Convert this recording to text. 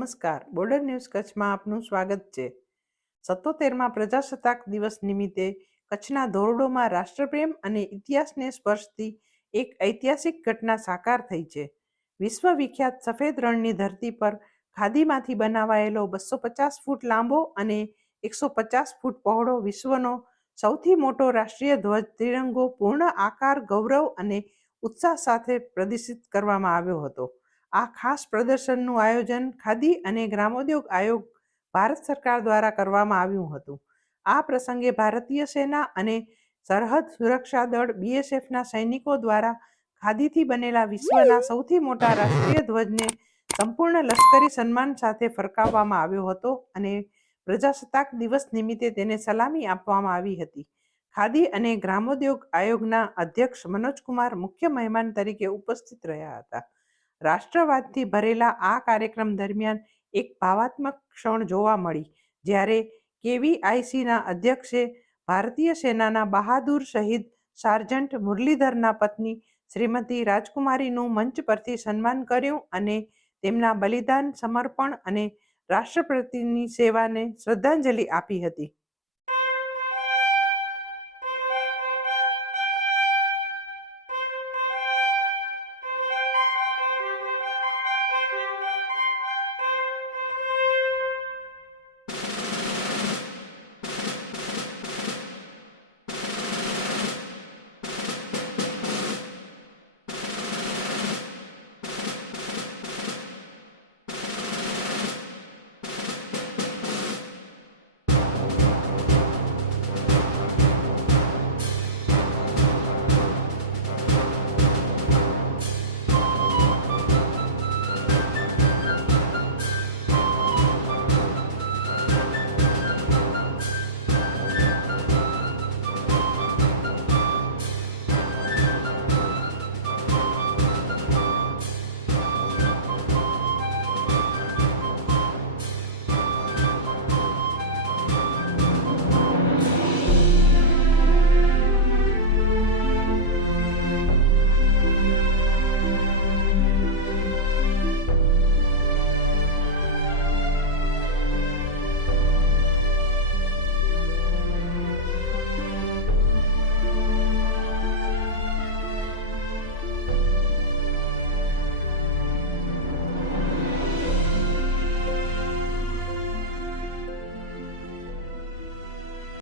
નમસ્કાર, border news કચ્છમાં આપનું સ્વાગત છે। 77મા પ્રજાસત્તાક દિવસ નિમિત્તે કચ્છના ધોરડોમાં રાષ્ટ્રપ્રેમ અને ઇતિહાસને સ્પર્શતી એક ઐતિહાસિક ઘટના સાકાર થઈ છે। વિશ્વવિખ્યાત સફેદ રણની ધરતી પર ખાદીમાંથી બનાવાયેલો 250 ફૂટ લાંબો અને 150 ફૂટ પહોળો વિશ્વનો સૌથી મોટો રાષ્ટ્રીય ધ્વજ ત્રિરંગો પૂર્ણ આકાર, ગૌરવ અને ઉત્સાહ સાથે પ્રદર્શિત કરવામાં આવ્યો હતો। આ ખાસ પ્રદર્શનનું આયોજન ખાદી અને ગ્રામોદ્યોગ આયોગ ભારત સરકાર દ્વારા કરવામાં આવ્યું હતું। આ પ્રસંગે ભારતીય સેના અને સરહદ સુરક્ષા દળ BSFના સૈનિકો દ્વારા ખાદીથી બનેલા વિશ્વના સૌથી મોટા રાષ્ટ્રીય ધ્વજને સંપૂર્ણ લશ્કરી સન્માન સાથે ફરકાવવામાં આવ્યો હતો અને પ્રજાસત્તાક દિવસ નિમિત્તે તેને સલામી આપવામાં આવી હતી। ખાદી અને ગ્રામોદ્યોગ આયોગના અધ્યક્ષ મનોજકુમાર મુખ્ય મહેમાન તરીકે ઉપસ્થિત રહ્યા હતા। રાષ્ટ્રવાદથી ભરેલા આ કાર્યક્રમ દરમિયાન એક ભાવાત્મક ક્ષણ જોવા મળી, જ્યારે KVICના અધ્યક્ષે ભારતીય સેનાના બહાદુર શહીદ સાર્જન્ટ મુરલીધરના પત્ની શ્રીમતી રાજકુમારીનું મંચ પરથી સન્માન કર્યું અને તેમના બલિદાન, સમર્પણ અને રાષ્ટ્ર પ્રત્યેની સેવાને શ્રદ્ધાંજલિ આપી હતી।